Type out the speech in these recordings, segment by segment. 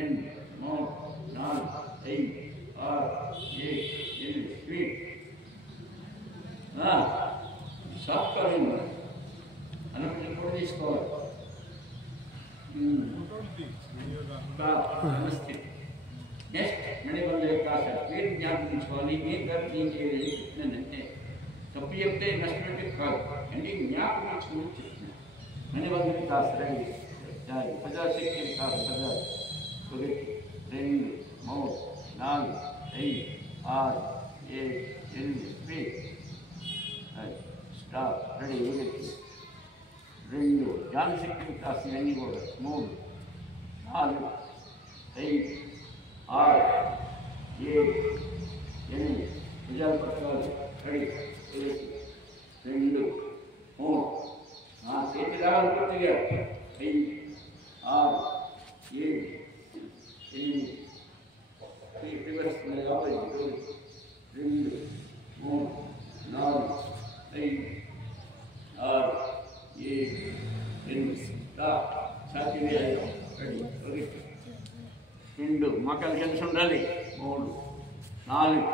రెండు మూడు నాలుగు ఐదు ఆరు ఏడు ఎనిమిది స్పీడ్ షార్ట్ కాలేదు అన్నప్పుడు కూడా తీసుకోవాలి. నమస్తే. నెక్స్ట్ మణిబంధ యొక్క పేరు జ్ఞాపకించుకోవాలి. ఏం కాదు ఏం చేయాలి చెప్తున్నానంటే తప్పు చెప్తే నష్టపెట్టి కాదు అంటే జ్ఞాపకించుకుని చెప్తున్నాను. మణిబంధుని కాస్త ప్రజాశక్తి కాదు ప్రజా ఒకటి రెండు మూడు నాలుగు ఐదు ఆరు ఏడు ఎనిమిది స్పీడ్ స్టాప్ రెడీ ఒకటి రెండు జ్ఞానశక్తి కాస్త అన్నీ కూడా మూడు నాలుగు ఐదు ఆరు ఏడు ఎనిమిది భుజాలు పట్టుకోవాలి. రెడీ ఒకటి రెండు మూడు చేతి రావాలి పూర్తిగా ఐదు ఆరు ఏడు ఎనిమిది రివర్స్ కాబట్టి రెండు మూడు నాలుగు ఐదు ఆరు ఏడు ఎనిమిది సాధ్యమే. రెడీ ఒకటి రెండు మొక్కలు కలిసి ఉండాలి. మూడు నాలుగు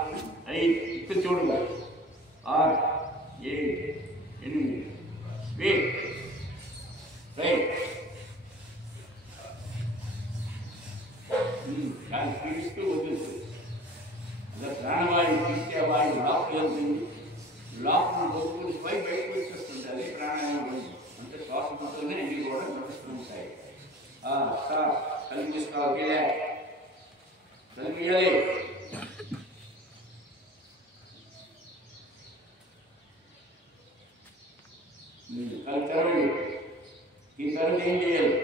ఐదు ఇప్పుడు చూడు ఆరు ఏడు ఎనిమిది స్పీడ్ రైట్ దాన్ని పీడిస్తూ వదులుతుంది. అలా ప్రాణవాయువు పీడిస్తే వాయువు లాక్ వెళ్తుంది. లాక్ను వదులుకుని బయటకు వచ్చేస్తుంది. అదే ప్రాణాయామం అంటే శ్వాసతోనే అన్ని కూడా నడుస్తూ ఉంటాయి. కలిగిస్తావు కలిగియాలి. కలిసి ఈ తరం ఏం చేయాలి?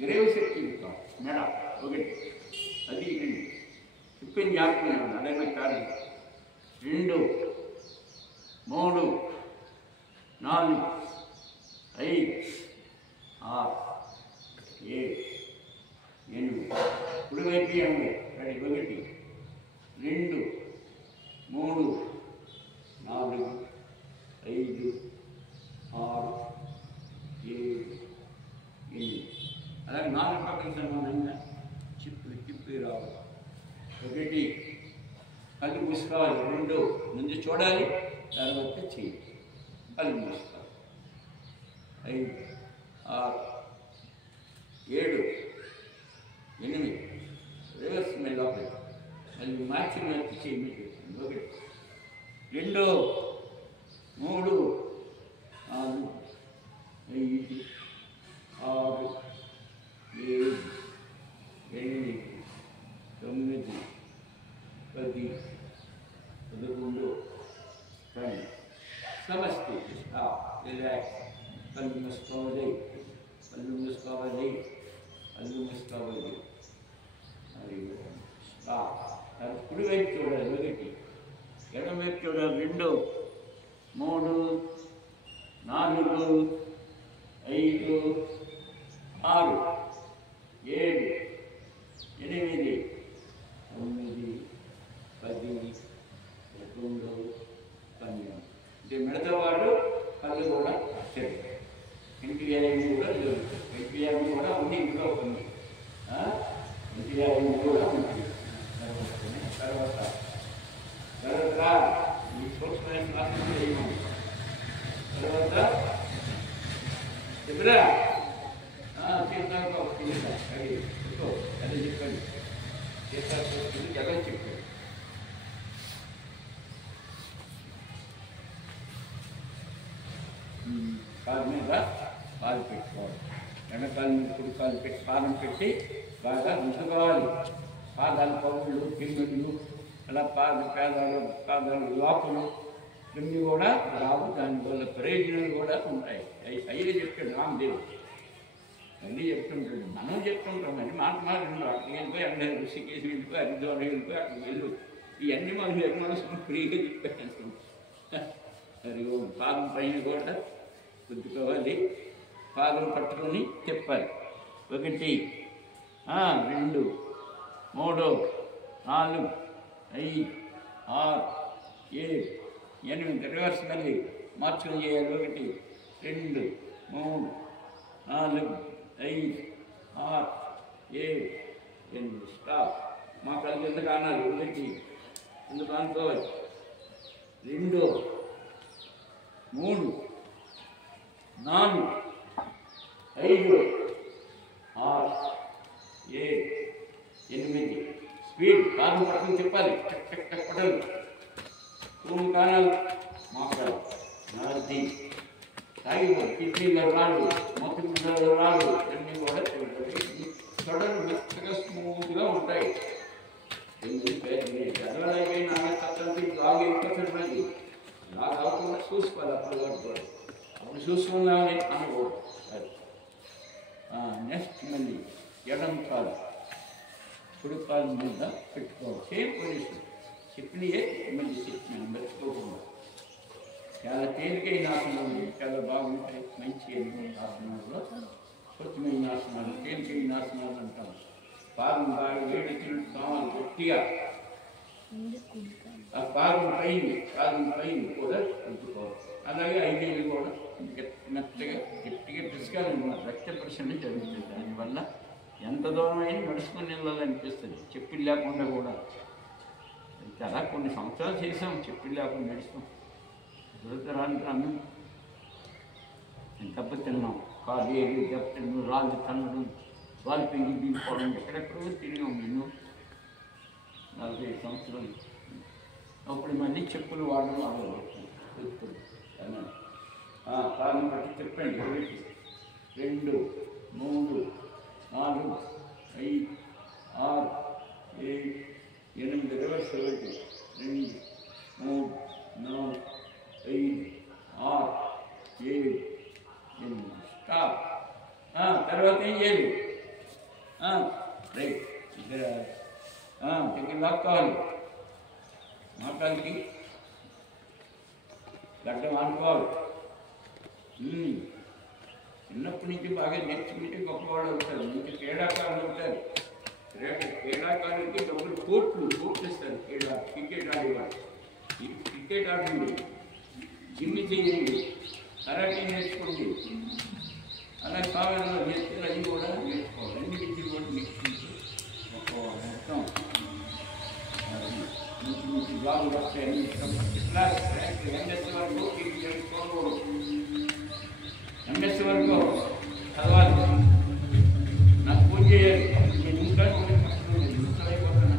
గ్రేవ్ శక్తి మెడ ఒకటి అది రెండు చెప్పింది జ్ఞాపకం అదైనా కాదు. రెండు మూడు నాలుగు ఐదు ఆరు ఏడు ఎనిమిది ఇప్పుడు వైపు రెడీ ఒకటి రెండు మూడు నాలుగు ఐదు ఆరు ఏడు ఎనిమిది అలాగే నాలుగు పక్కన సమానంగా చిప్పి రావాలి. ఒకటి కళ్ళు మూసుకోవాలి. రెండు ముందు చూడాలి తర్వాత చెయ్యి కళ్ళు మూసుకోవాలి. ఐదు ఆరు ఏడు ఎనిమిది రివర్స్ మెల్ల మళ్ళీ మార్చి చెయ్యి. ఒకటి రెండు మూడు నాలుగు ఐదు ఆరు ఏడు ఎనిమిది తొమ్మిది పది 11 10 సమష్టి రిలాక్స్ కళ్ళు మూసుకోవాలి. కళ్ళు మూసుకోవాలి. కళ్ళు మూసుకోవాలి. కుడి వైపు చూడాలి. ఒకటి ఎడమ వైపు చూడాలి. రెండు మూడు నాలుగు ఐదు ఆరు ఏడు ఎనిమిది తొమ్మిది పది 11 12 అంటే మిగతావాడు కళ్ళు కూడా సరిగ్గా ఎన్టీఆర్ఎం కూడా లేదు. ఎన్టీఆర్ఎం కూడా ఉంది. ఇంట్లో ఉంది. ఎన్టీఆర్ఎం కూడా ఉంది. తర్వాత ఈ సూక్ష్మమైన క్లాసులు చేయమని తర్వాత ఎప్పుడా అదే చెప్పండి. ఎలా చెప్పండి. కాలు మీద పాలు పెట్టుకోవాలి. వెనకాల మీద కుడి కాలు పెట్టి పాదం పెట్టి బాగా ఉంచుకోవాలి. పాదాలు పౌళ్ళు కిందలు అలా పాదాలు లోపలు ఇవన్నీ కూడా రావు. దానివల్ల ప్రయోజనాలు కూడా ఉంటాయి. అయ్యే చెప్తాడు రామదేవుడు. అన్నీ చెప్తుంటాడు. మనం చెప్తుంటాం. అది మాట అక్కడికి వెళ్ళిపోయి అక్కడ ఋషికేసి వెళ్ళిపోయి హరిద్వారం వెళ్ళిపోయి అక్కడికి వెళ్ళు. ఇవన్నీ మనసు ఫ్రీగా చెప్పాను. అది పాదం పైన కూడా గుర్తుకోవాలి. పాదం పట్టుకొని చెప్పాలి. 1 2 3 4 5 6 7 8 రివర్స్ మళ్ళీ మార్చుకొని చేయాలి 1 2 3 4 5 6 7 8 స్టాప్ మా కళ్ళు ఎందుకు అన్నారు 1 ఎందుకు అనుకోవాలి 2 3 4 5 6 7 8 స్పీడ్ కాదు పక్కన చెప్పాలి టక్ టక్ టక్ పడాలి భూమి కానాలి మాట్లాడు నాది తాగిపోయి కిడ్నీలో రాళ్ళు మొత్తం రాళ్ళు అన్నీ కూడా సడన్ మెత్తగా స్మూత్గా ఉంటాయి చదవడానికి నాన్న చక్కటి బాగా ఎక్కుతుంది ఇలా కాకుండా చూసుకోవాలి అప్పుడు పట్టుకోవాలి అప్పుడు చూసుకున్నామని అనుకోడు నెక్స్ట్ మళ్ళీ ఎడం కాదు కుడి కాలు మీద పెట్టుకోవాలి సేమ్ పొజిషన్ చెప్పినయే మళ్ళీ చెప్పిన మర్చిపోకుండా చాలా తేలికైన ఆసనాలు చాలా బాగుంటాయి మంచి ఆసనాల్లో కొత్తమైన ఆసనాలు తేలికైన ఆసనాలు అంటాం పాదం బాగా వేడి కావాలి గట్టిగా ఆ పాదం పైన కూడా కలుపుకోవాలి అలాగే 5 ఏళ్ళు కూడా మెత్తగా గట్టిగా పిసుకాలన్నమాట రక్త పరిశీలన జరుగుతుంది దానివల్ల ఎంత దూరం అయినా నడుచుకుని వెళ్ళాలనిపిస్తుంది చెప్పులు లేకుండా కూడా అలా కొన్ని సంవత్సరాలు చేసాం చెప్పులు లేకుండా నడుస్తాం దురదరానికి అన్నం దెబ్బ తిన్నాం కాలు ఏది దెబ్బ తిన్నాం రాళ్ళు తన్నడం వాళ్ళు పెంగి దిగిపోవడం ఎక్కడెక్కడో తిరిగాం నేను 45 సంవత్సరాలు అప్పుడు మళ్ళీ చెప్పులు వాడడం అలవాటు కాలం బట్టి చెప్పండి 1 2 3 4 5 6 7 8 రివర్స్ 1 2 3 4 5 6 7 8 స్టాప్ తర్వాత ఏం చేయాలి రైట్ ఇక్కడ దగ్గర లాక్కోవాలి మాట్లాడికి గడ్డం ఆడుకోవాలి చిన్నప్పటి నుంచి బాగా నేర్చుకుంటే గొప్పవాళ్ళు అవుతారు మంచి క్రీడాకారులు అవుతారు క్రీడాకారులకి డబ్బులు కోట్లు ఇస్తారు క్రికెట్ ఆడేవాళ్ళు క్రికెట్ ఆడండి జిమ్ చేయండి కరాటే నేర్చుకోండి అలా కావాలన్నా నేర్చుకుని అది కూడా నేర్చుకోవాలి అన్ని విద్యలు కూడా నేర్చుకుంటూ మొత్తం మంచి జాబులు వస్తాయి ఇట్లా ఎంఎస్ వరకు ఎంఎస్ వరకు చదవాలి నాకు పూజ చేయాలి నేను ఇంకా అయిపోతాను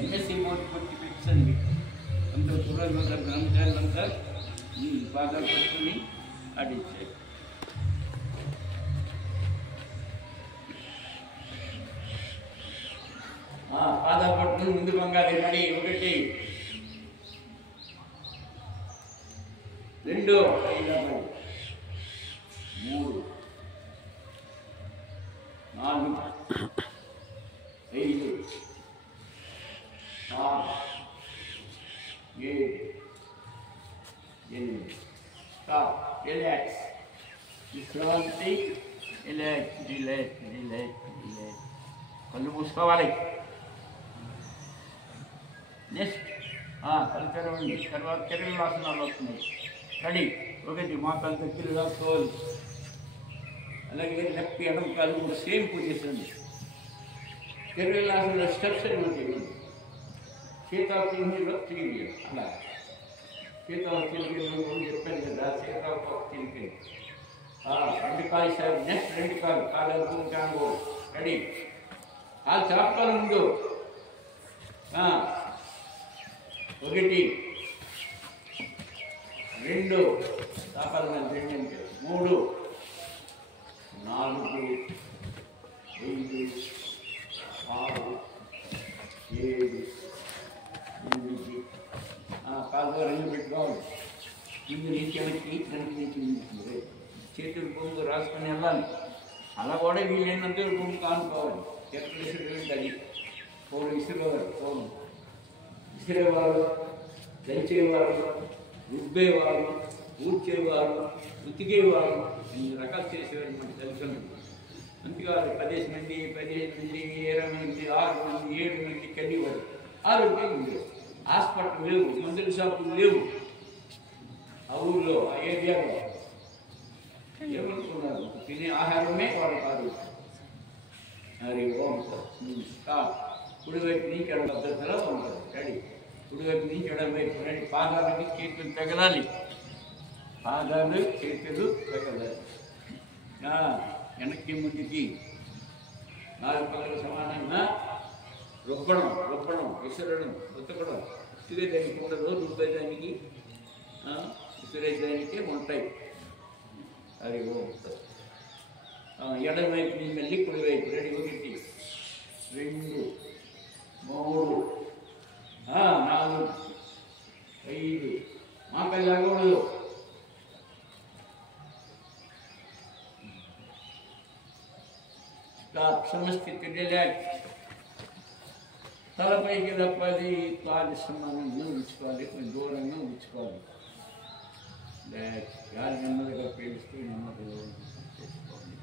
ఎంఎస్సీ మోడీ కొట్టి పెట్టండి అంత చూడాలంతా గ్రంథాలంతా బాగా పెట్టుకుని ఆడించారు పాదాలు పట్టుకుని ముందు వంగాలి రెడీ 1 2 3 4 5 6 7 8 స్టాప్ రిలాక్స్ విశ్రాంతి రిలాక్స్ కళ్ళు మూసుకోవాలి నెక్స్ట్ కళ్ళు తెరవండి తర్వాత తెరవని ఆసనాలు వస్తున్నాయి రెడీ 1 మోకాలు దగ్గర రాసుకోవాలి అలాగే లెఫ్ట్ ఎడం కాలు కూడా సేమ్ పొజిషన్ తెరవని ఆసనాలు స్టెప్స్ అని ఉంటాయి సీతాఫలంలో తిరిగి అలా సీతాఫలం చెప్పాను కదా సీతాఫలం తిరిగి 2 కాలు సార్ నెక్స్ట్ 2 కాలు అనుకుంటాను రెడీ కాలు చాపాలి ముందు 1 2 చాపాలి 2 అంటే 3 4 5 6 7 8 కాలు 2 పెట్టుకోవాలి కింద నుంచి వెనక్కి నుంచి చేతులు పొంగు రాసుకొని వెళ్ళాలి అలా కూడా వీలైనంత పొంగు కానుకోవాలి ఎక్కడ విసిరేది ఫోన్ విసిరేవారు దంచేవారు రుబ్బేవారు ఊడ్చేవారు ఉతికేవారు 2 రకాలు చేసేవారు మన తల్లిదండ్రులు కాదు 10 మంది 15 మంది 20 మంది 6 మంది 7 మంది కలివారు ఆరోగ్యం లేదు. హాస్పిటల్ లేవు, మందుల షాపులు లేవు. ఆ ఊళ్ళో ఆ ఏరియాలో ఏమనుకున్నారు? తినే ఆహారమే వాడు కాదు. మరి కుడివైపు నుంచి ఎడ పద్ధతిలో ఉంటుంది. రెడీ, కుడివైపు నుంచి ఎడవైపు రెడీ. పాదాలకి చేతులు తగలాలి, పాదాలు చేతులు తగలాలి. వెనక్కి ముందుకి 4 పక్కల సమానంగా రుబ్బడం, విసరడం, రుద్దకడం. విసిరేదానికి ఉండదు, రుబ్బేదానికి విసిరేదానికి ఉంటాయి. అది ఎడమవైపు నుంచి మళ్ళీ కుడివైపు రెడీ. 1 2 3 4 5 మాకల్లాగూడదు. సమస్థితి రిలాక్స్. తలపైకి తప్పది, కాలు సమానంగా ఉంచుకోవాలి, కొంచెం దూరంగా ఉంచుకోవాలి. గాలి నెమ్మదిగా పీలుస్తూ నెమ్మదిగా చేసుకోవాలి.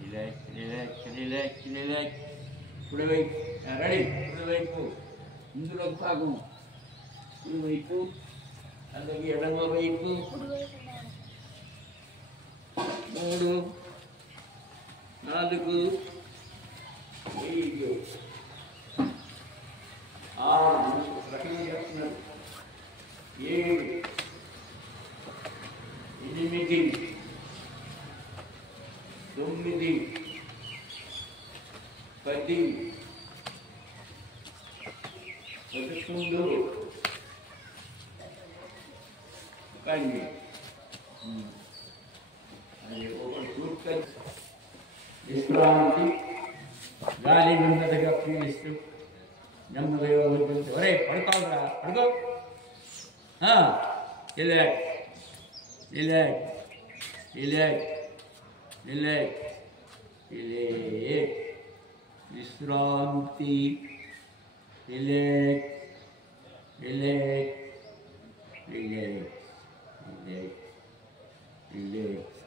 Relax relax relax relax. కుడివైపు రెడీ. కుడివైపు ఇందులో భాగం కుడివైపు, అలాగే ఎడమ వైపు. 3 4 5 6 రకంగా చేస్తున్నారు. 7 8 9 10 11 కానీ అది ఒక చూస్తే విశ్రాంతి. గాలి నెమ్మదిగా పీలిస్తూ నెమ్మదిగా వదిలించి ఒరే పడుకోరా, పడుకో. Relax relax relax relax relax. విశ్రాంతి. Relax relax relax relax relax.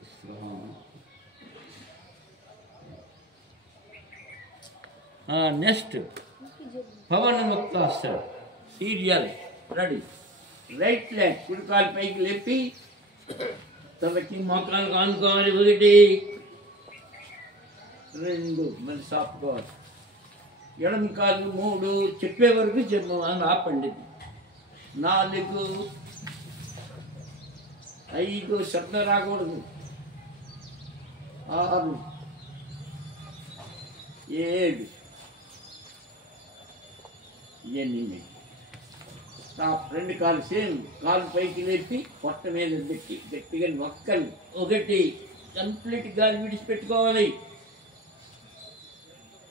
విశ్రాంతి. నెక్స్ట్ పవనముక్తాసన. Serial ready. రైట్ లెగ్ కుడి కాలు పైకి లేపి తలకి మోకాలు ఆనుకోవాలి. 1 2 మళ్ళీ సాపుకోవాలి. ఎడమ కాళ్ళు 3 చెప్పే వరకు ఆపండి. 4 5 శబ్దం రాకూడదు. 6 7 8 స్టాప్. 2 కాళ్ళు సేమ్. కాలు పైకి లేపి పొట్ట మీద పెట్టి గట్టిగా నొక్కాలి. 1 కంప్లీట్ గాలి విడిచిపెట్టుకోవాలి.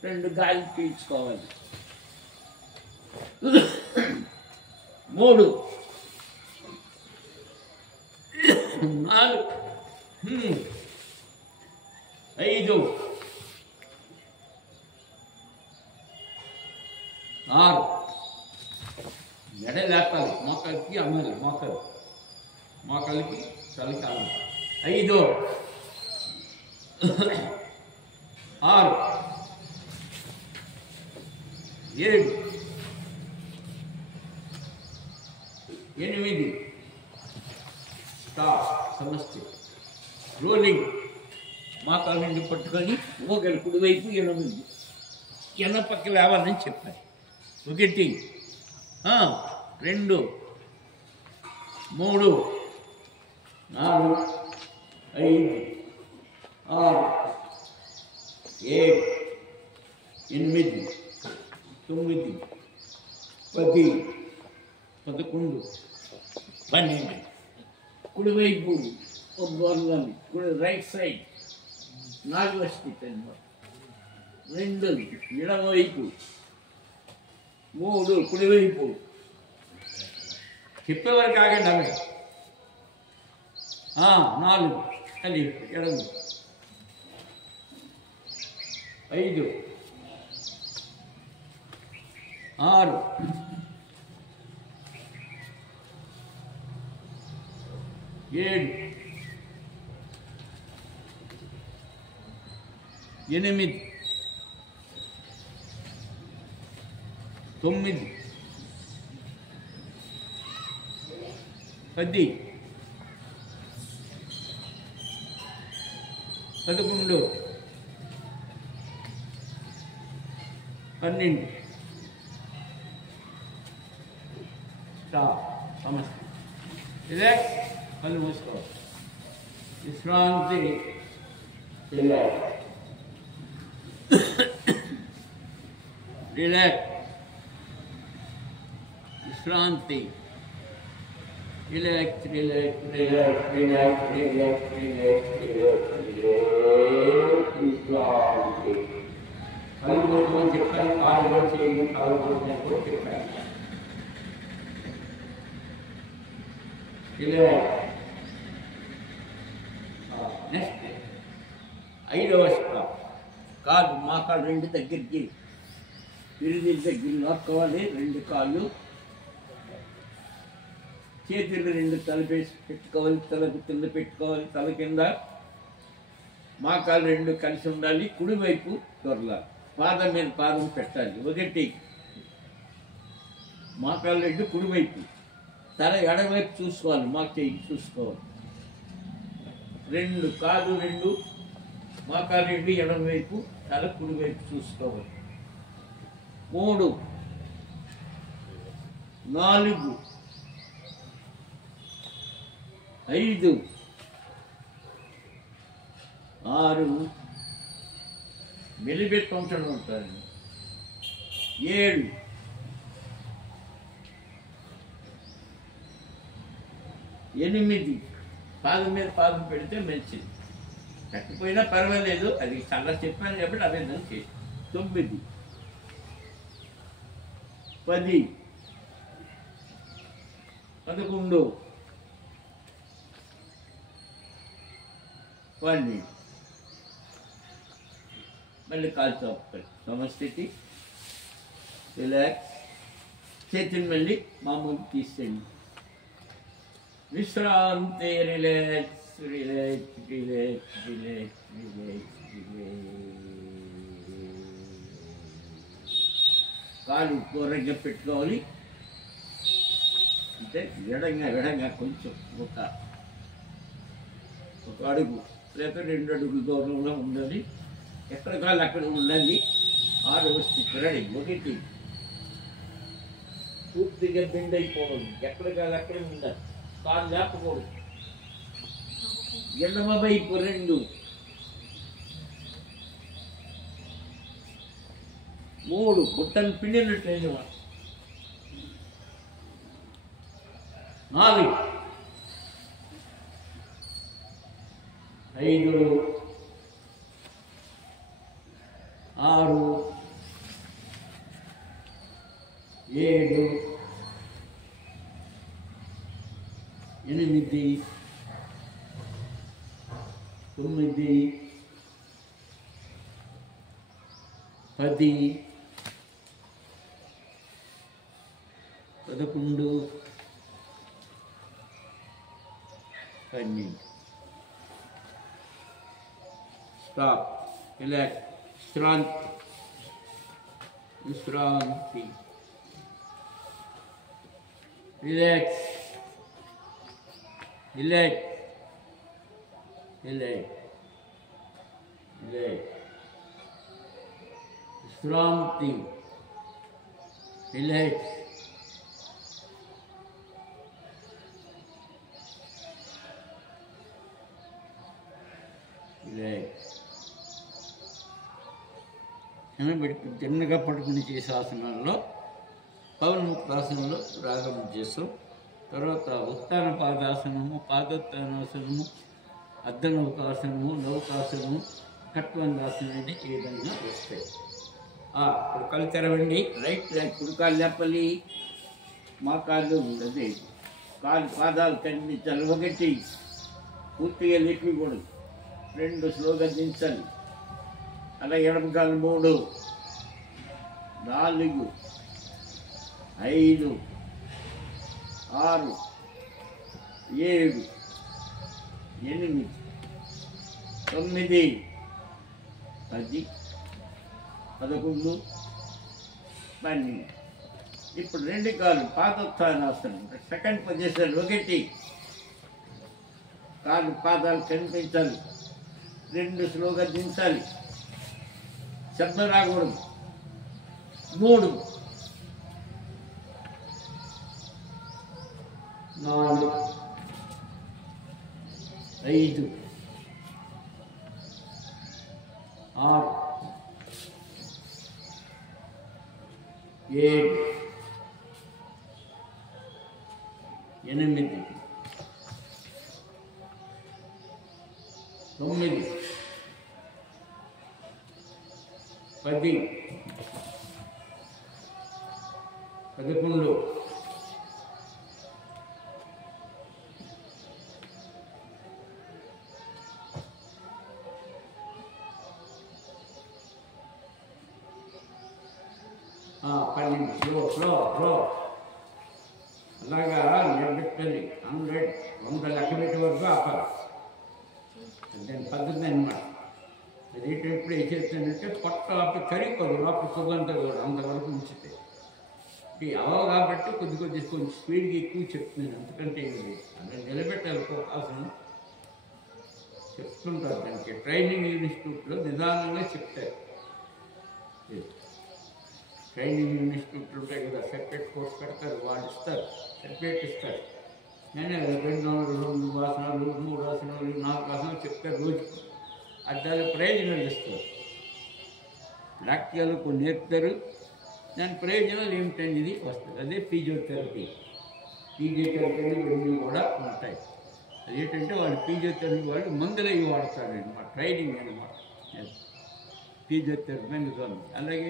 2 గాలి పీల్చుకోవాలి. 3 4 5 6 ఎడ లేపాలి. మోకాలికి అమ్మాలి. మోకాలికి తలకి అమ్మాలి. 5 6 7 8 స్టాప్. సమస్య రోలింగ్. మోకాలు నుండి పట్టుకొని ఊగలి. కుడివైపు ఎడమ పక్క లేవాలని చెప్పాలి. 1 2 3 4 5 6 7 8 9 10 11 12. కుడివైపు గొర్రెలు. కుడి రైట్ సైడ్ నాగవస్థితి అన్నమాట. 2 ఎడమవైపు. 3 కుడివైపు. చెప్పేవరకు ఆగండి. అవి 4 అది ఎడమ. 5 6 7 8 9 10 11 12 సమస్య రిలాక్స్ కళ్ళు మూసుకో విశ్రాంతి రిలాక్స్ రిలాక్స్ విశ్రాంతి relax relax relax relax relax relax relax విశ్రాంతి కళ్ళు చెప్పాను కాళ్ళు చేయి కాళ్ళు చెప్పాను నెక్స్ట్ 5వ స్టెప్ కాళ్ళు మోకాళ్ళు 2 దగ్గరికి విరిది దగ్గర నొక్కోవాలి 2 కాళ్ళు చేతులు 2 తలపేసి పెట్టుకోవాలి తలకు కింద పెట్టుకోవాలి తల కింద మోకాళ్ళు 2 కలిసి ఉండాలి కుడివైపు దొరలాలి పాదం మీద పాదం పెట్టాలి 1 మోకాళ్ళు 2 కుడివైపు తల ఎడవైపు చూసుకోవాలి మాకు చెయ్యి చూసుకోవాలి 2 కాళ్ళు 2 మోకాళ్ళు 2 ఎడమవైపు తల కుడివైపు చూసుకోవాలి 3 4 5 6 మెలిబెట్టి ఉంచడం ఉంటారు 7 8 పాదం మీద పాదం పెడితే మంచిది కట్టిపోయినా పర్వాలేదు అది చాలా చెప్పాను కాబట్టి అదే దాన్ని చేసి 9 10 11 12 మళ్ళీ కాల్చో సమస్థితి రిలాక్స్ చేతిని మళ్ళీ మామూలు తీసేయండి విశ్రాంతి relax relax relax relax relax కాలు కూరగా పెట్టుకోవాలి అంటే విడంగా కొంచెం ఒక అడుగు లేక 2 అడుగుల దూరంలో ఉండాలి ఎక్కడ కాళ్ళు అక్కడ ఉండాలి 6వ స్థితి రెడీ 1 పూర్తిగా బెండ్ అయిపోవాలి ఎక్కడ కాళ్ళు అక్కడ ఉండాలి కాళ్ళు లేపకూడదు ఎడమ వైపు 2 3 బుట్టను పిండినట్లయిన 4 5 6 7 8 9 10 11 12 స్టాప్ రిలాక్స్ విశ్రాంతి రిలాక్స్ రిలాక్స్ రిలాక్స్ రిలాక్స్ విశ్రాంతి రిలాక్స్ రిలాక్స్ చిన్నగా పడుకుని చేసే ఆసనాల్లో పవన్ముక్తాసనంలో ప్రారంభం చేస్తాం తర్వాత ఉత్తాన పాదాసనము పాదోత్తానాసనము అర్ధనౌకాసనము నౌకాసనము కట్వందాసనం అనేది ఈ విధంగా వస్తాయి ఇప్పుడు కళ్ళు తెరవండి రైట్ కుడి కాళ్ళు లేపాలి మా కాళ్ళు ఉండదు పాదాలు ఖండించాలి 1 పూర్తిగా లేపకూడదు 2 స్లోగా దించాలి అలా ఎడమ కాళ్ళు 3 4 5 6 7 8 9 10, 11, 12. ఇప్పుడు 2 కాళ్ళు పాదోత్థానాసనం. Second position 1. కాళ్ళు పాదాలు కనిపించాలి. 2 స్లోగా దించాలి. శబ్దం రాకూడదు. 3, 4, 5, 6, 7, 8, 9, 10, 11, 12. స్లో అలాగా నిలబెట్టాలి. 100 లెక్క పెట్టి వరకు ఆపాలి. దాని పద్ధతి అనమాట. అది ఎప్పుడు ఏం చేస్తానంటే పొట్ట ఆపి కరిగిపోదు, లోపల సుగంధ అంతవరకు ఉంచితే ఇది అవ కాబట్టి కొంచెం స్పీడ్గా ఎక్కువ చెప్తున్నాను. ఎందుకంటే అలా నిలబెట్టాలి. అవకాశం చెప్తుంటారు. దానికి ట్రైనింగ్ ఇన్స్టిట్యూట్లో నిదానంగా చెప్తారు. ట్రైనింగ్ ఇన్స్టిట్యూట్లు ఉంటాయి కదా, సెపరేట్ కోర్స్ పెడతారు, వాళ్ళు ఇస్తారు, సెపరేట్ ఇస్తారు. నేనే 2 ఆసనాలు, 3 ఆసనాలు, 4 ఆసనాలు చెప్తారు రోజుకి. అది దాని ప్రయోజనాలు ఇస్తారు. ప్రాక్టికల్ కొన్ని నేర్పుతారు. దాని ప్రయోజనాలు ఏమిటనేది వస్తుంది. అదే ఫిజియోథెరపీ. ఫిజియోథెరపీ ఇవన్నీ కూడా ఉంటాయి. అదేంటంటే వాళ్ళు ఫిజియోథెరపీ వాళ్ళు మందులు అవి వాడతారు అనమాట. ట్రైనింగ్ అనమాట ఫిజియోథెరపీ నిజాలు. అలాగే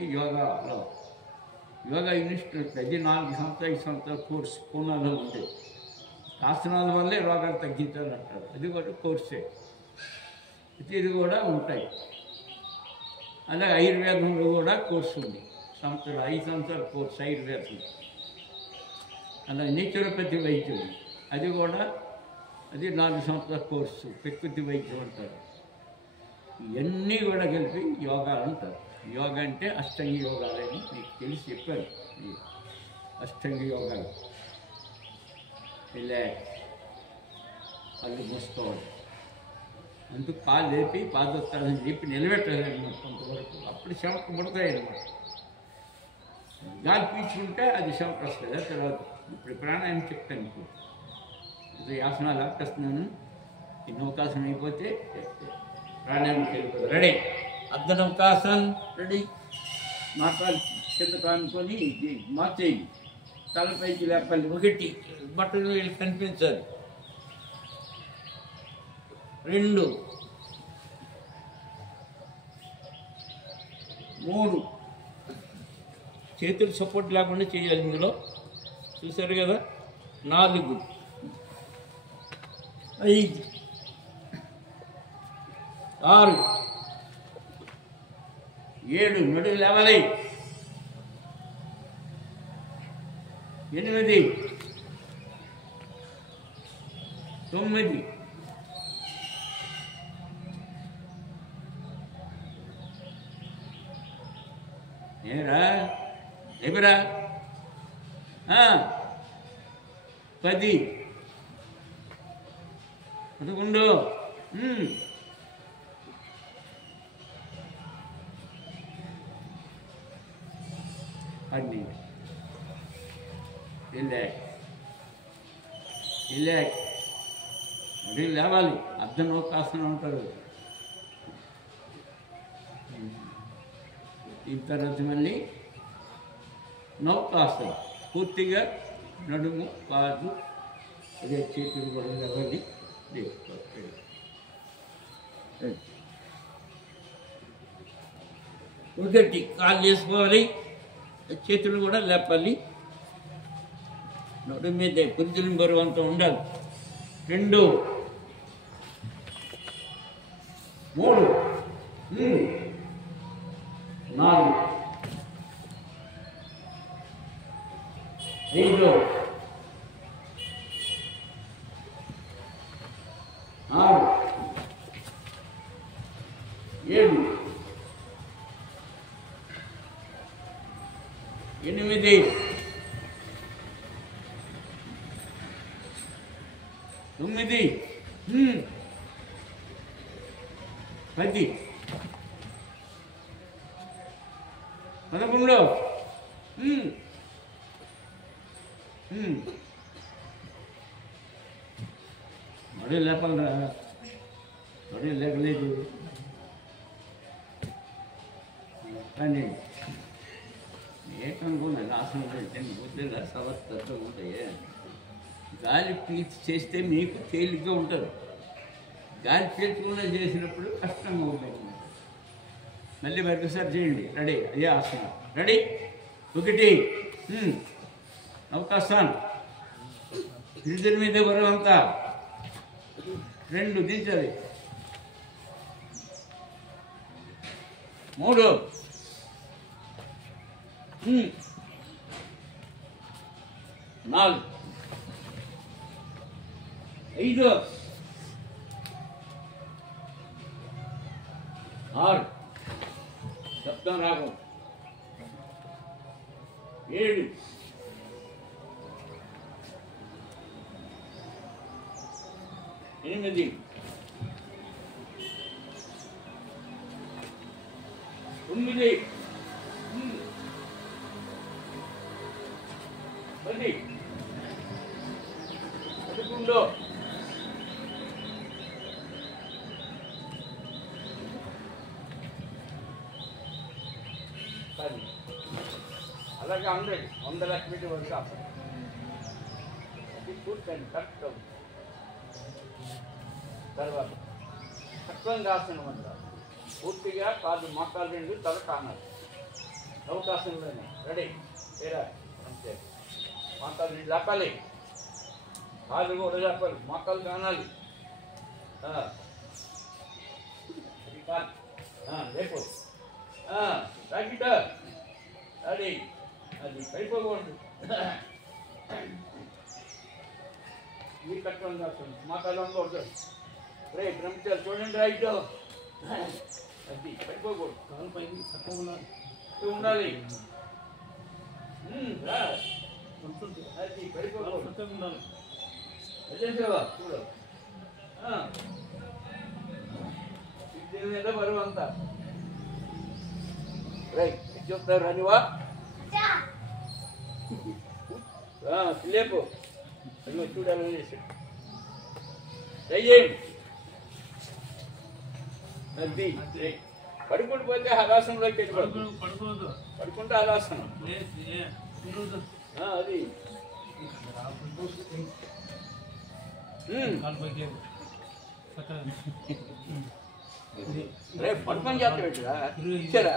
యోగా ఇన్స్టిట్యూట్ అది 4 సంవత్సరాలు 5 సంవత్సరాల కోర్స్ పూనాలో ఉంది. ఆసనాల వల్లే రోగాలు తగ్గించాలంటారు. అది కూడా కోర్సే. ఇది కూడా ఉంటాయి. అలాగే ఆయుర్వేదంలో కూడా కోర్సు ఉంది. 5 సంవత్సరాల కోర్సు ఆయుర్వేదం. అలాగే నేచురోపతి వైద్యం అది కూడా 4 సంవత్సరాల కోర్సు. ప్రకృతి వైద్యం అంటారు. ఇవన్నీ కూడా కలిపి యోగాలు అంటారు. యోగా అంటే అష్టాంగ యోగాలని మీకు తెలిసి చెప్పారు. అష్టాంగ యోగాలు రిలాక్స్, కళ్ళు మూసుకోవాలి. అందుకు కాలు లేపి పాదోత్తానం చెప్పి నిలబెట్టాలి అన్నమాట. కొంతవరకు అప్పుడు చెమట ముడతాయి అన్నమాట. గాలి పీల్చుకుంటే అది చెమట వస్తుంది. తర్వాత ఇప్పుడు ప్రాణాయామం చెప్తాను. ఇప్పుడు ఆసనాలు ఆపేస్తున్నాను. ఈ నౌకాసనం అయిపోతే ప్రాణాయామం వెళ్ళిపోతుంది. రెడీ. అర్ధనౌకాసనం రెడీ. మాట్లాడి కింద కానుకొని మార్చేయి. తలపైకి లేపాలి. 1 బట్టలు వీళ్ళు కనిపించాలి. 2, 3 చేతులు సపోర్ట్ లేకుండా చేయాలి. ఇందులో చూసారు కదా. 4, 5, 6, 7 నడుము లేవాలి. 8, 9, 10, 11. అన్నీ రిలాక్స్. అది లేవాలి. అర్ధనౌకాసనం అంటారు. ఈ తర్వాత మళ్ళీ నౌకాసనం. పూర్తిగా నడుము, కాదు, అదే చేతులు కూడా లేవాలి. ఒకటి కాళ్ళు వేసుకోవాలి. చేతులు కూడా లేపాలి. నడు మీద పురుజుల బరువు అంతా ఉండాలి. 2, 3, 4, 5, 6, 7, 8 9 10 11 మడి లేపలరా మడి లేకలేదు కానీ ఏకనుకున్నాను ఆసనం అంటే ముద్రగా సమస్తతో ఉంటాయి గాలి పీల్చి చేస్తే మీకు తేలిగ్గా ఉంటారు గాలి పీల్చకుండా చేసినప్పుడు కష్టంగా ఉంటుంది మళ్ళీ మరొకసారి చేయండి రెడీ అదే ఆసనం రెడీ 1 అవకాశం ఇద్దరి మీద బరువు అంతా 2 దించాలి 3 4 5 6 శబ్దం రాగం 7 8 9 10 11 అలాగే 100 యాక్టివిటీ వరకు ఆసనం అది కూర్చొని కరెక్ట్ తర్వాత చక్రంగా ఆసనం అంటారు పూర్తిగా కాదు మోకాలు 2 తల కానాలి అవకాశంలోనే రెడీ ఏరా అంతే మోకాలు 2 లాపాలి కాళ్ళు కూడా లాపాలి మోకాలు కానాలి లేపు రాకిట అది అది పడిపోకూడదు ఈ కట్టడం కాస్తుంది మోకాలు అనుకోవద్దు రే బ్రహ్మచారి చూడండి రైట్ అది పడిపోకూడదు కాలు పైకి తక్కువ ఉండాలి అది పడిపోకూడదు ఉండాలి అదేవా చూడు దీని మీద బరువు అంతా రైట్ చెప్తారు రానివా లేపు అది చూడాలని చేసాడు దయ్యేయండి అది పడుకుంటూ పోతే హరాసనంలోకి వెళ్ళిపోతుంది పడుకుంటే హరాసనం అది రేపు పడుకొని చేస్తా ఇచ్చారా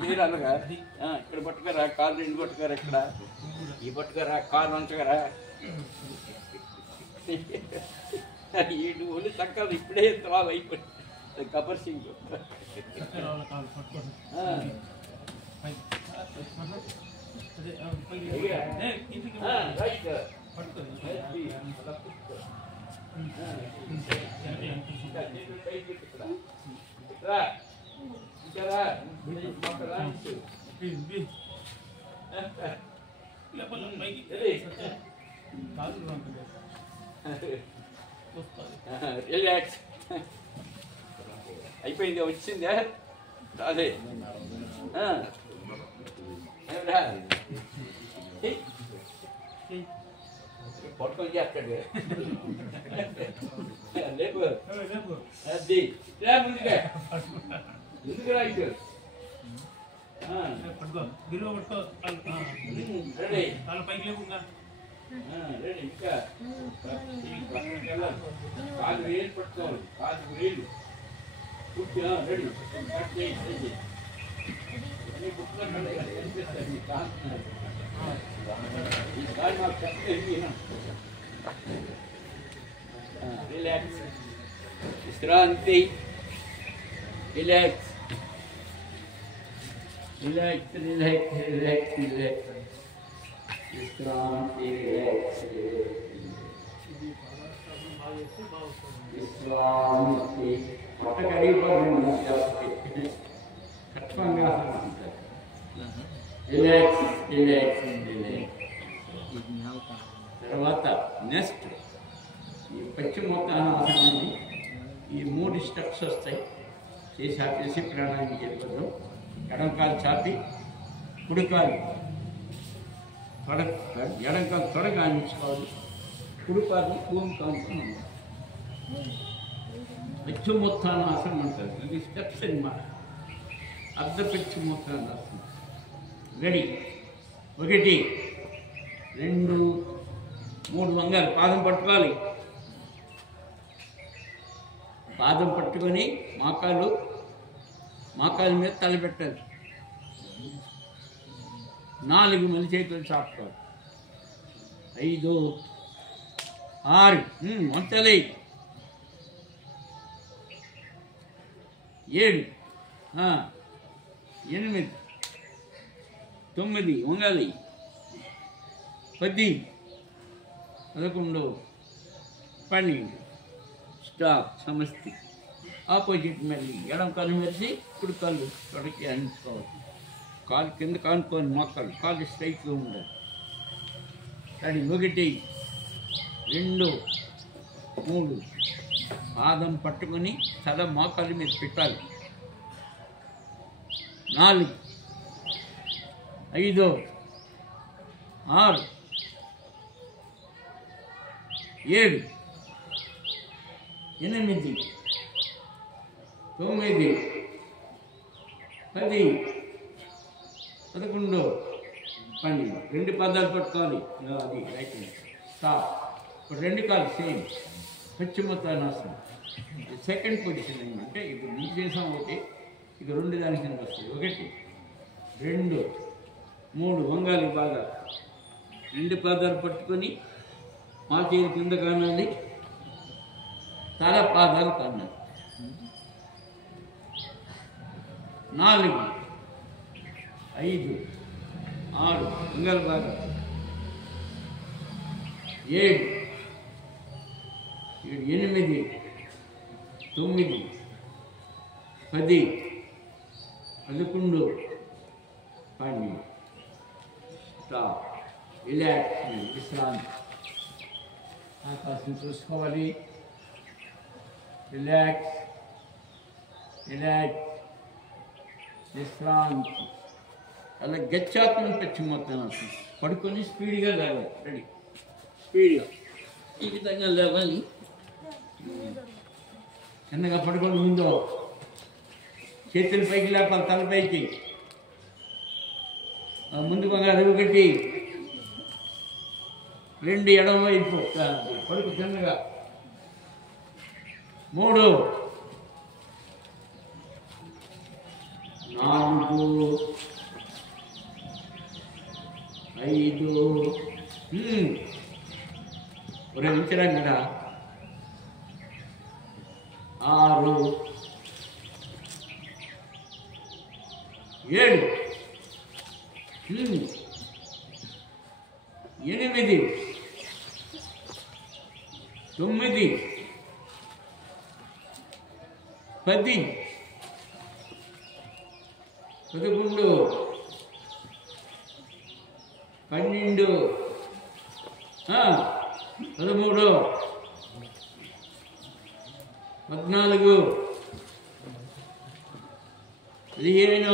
మీరు అనగా ఇక్కడ పట్టుకరా కాలు 2 పట్టుకరా ఇక్కడ ఈ పట్టుకరా కాలు వంచకరా ఈ ఒళ్ళు తక్కదు ఇప్పుడే తవాలు అయిపోయింది గబ్బర్ సింగ్ రిలాక్స్ అయిపోయింది వచ్చిందే అదే పట్టుకొని చేస్తాడు లేపు అది ముందుగా ఎందుకు రైట్ రెడీ పైకి లేకుండా రెడీ ఇంకా కాలు వేలు పట్టుకోవాలి కాలు వేలు పూర్తి రెడీ కట్ చేయి రిలాక్స్ విశ్రాంతి relax relax relax relax relax విశ్రాంతి రిలాక్స్ విశ్రాంతి కట్టకడిగిపోతుంది ఖచ్చితంగా రిలాక్స్ రిలాక్స్ రిలాక్స్. తర్వాత నెక్స్ట్ ఈ పశ్చిమోత్తానాసనం అండి. ఈ 3 స్టెప్స్ వస్తాయి. చేసి ఆపేసి ప్రాణాయామం చేయకూడదు. ఎడంకాలు చాపి కుడికాలు ఎడంకాలు త్వరగా అందించుకోవాలి. కుడికాలు భూమి కాలుతో ఉండాలి. పశ్చిమోత్తానాసనం అంటారు. ఇది స్టెప్స్ అన్నమాట. అర్ధ పశ్చిమోత్తానాసనం. రెడీ. 1 2 3 వంగాలి. పాదం పట్టుకోవాలి. పాదం పట్టుకొని మోకాలు మీద తలపెట్టాలి. 4 మళ్ళీ చేతులు చాపుకోవాలి. 5 6 వంచాలి. 7 8 9 వంగాలి. 10 11 12 స్టాప్. సమస్తి. ఆపోజిట్ మళ్ళీ ఎడం కాలు మెరిసి కుడి కాలు తొడకి అందించుకోవాలి. కాలు కింద కానుకోని మొక్కలు కాలు స్ట్రైట్గా ఉండాలి. కానీ 1 2 3 పాదం పట్టుకొని తల మోకాలు మీద పెట్టాలి. 4 5 6 7 8 9 10 11 12 2 పాదాలు పట్టుకోవాలి. అది రైట్. స్టాప్. ఇప్పుడు 2 కాలు సేమ్ పశ్చిమోత్తానాసనం. సెకండ్ పొజిషన్ ఏమంటే ఇప్పుడు నీకు చేసాం ఒకటి, ఇక 2 దాని కింద వస్తుంది. 1 2 3 వంగాలి బాగా. 2 పాదాలు పట్టుకొని మా చేతి కింద కానాలి. తల పాదాలు కానాలి. 4 5 6 వంగాలి బాగా. 7 8 9 10 11 12 స్టాప్. రిలాక్స్. విశ్రాంతి. ఆకాశం చూసుకోవాలి. రిలాక్స్ రిలాక్స్ విశ్రాంతి. అలా గచ్చాత్మని పశ్చిమోత్తానాసనం. పడుకొని స్పీడ్గా లేవాలి. రెడీ. స్పీడ్గా ఈ విధంగా లేవాలి. చిన్నగా పడుకొని ముందు చేతుల పైకి లేపాలి. తలపైకి ముందు బాగా 1 2 ఎడమవైపు పడుకు చిన్నగా. 3 4 5 ఉంచడం కదా. 6 7 8 9 10 11 12 13 14 15 16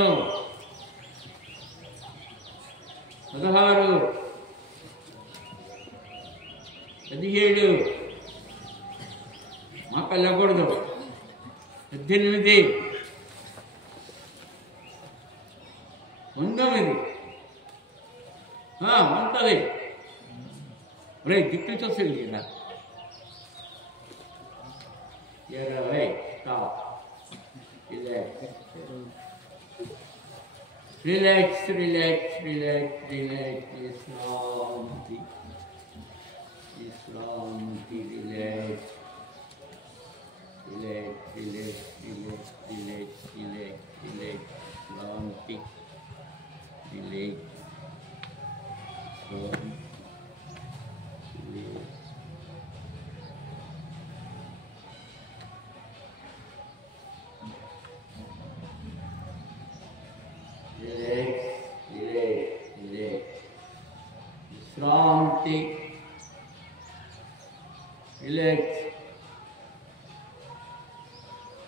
17 మక్కలు లేకూడదు. 18 19 ఉంటుంది. రే దిక్కులు చూస్తుంది కదా. 20 stop. Relax relax relax relax విశ్రాంతి విశ్రాంతి. Relax relax relax relax relax relax relax విశ్రాంతి. Relax relax, relax.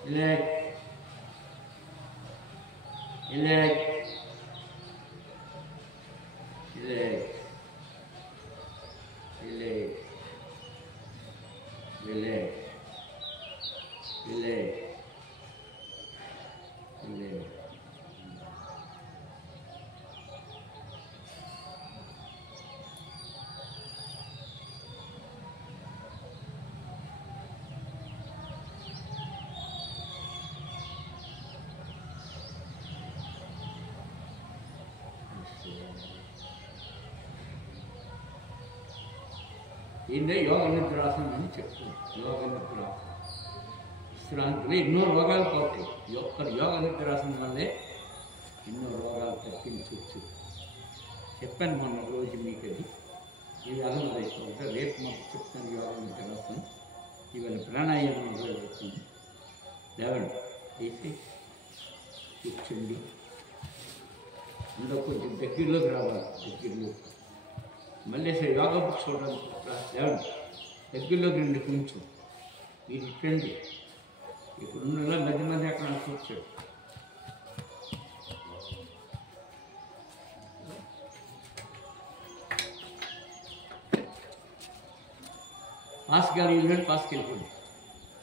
Relax relax relax relax relax relax relax. ఈయన యోగ నిద్రాసనం అని చెప్తుంది. యోగ నిద్రాసనం విశ్రాంతిలో ఎన్నో రోగాలు పోతాయి. యోగ నిద్రాసనం వల్లే ఎన్నో రోగాలు తప్పించవచ్చు. చెప్పాను మొన్న రోజు మీకు అది. ఇవాళ రేపు మాకు చెప్తాను యోగ నిద్రాసనం. ఇవాళ ప్రాణాయామం జరుగుతుంది. లేవండి వేసి కూర్చోండి. అందులో కొంచెం దగ్గరలోకి రావాలి. దగ్గరలో మళ్ళీ యోగా బుక్స్ చూడండి. లేవండి దగ్గరలోకి రండి. కొంచెం మీరు ఇట్టండి. ఇప్పుడున్న మధ్య మధ్య అక్కడ కూర్చోండి. పాస్కి వెళ్ళి పాస్కి వెళ్ళిపోండి.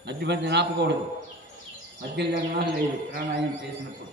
మధ్య మధ్య ఆపకూడదు. మధ్య లేదు ప్రాణాయామం చేసినప్పుడు.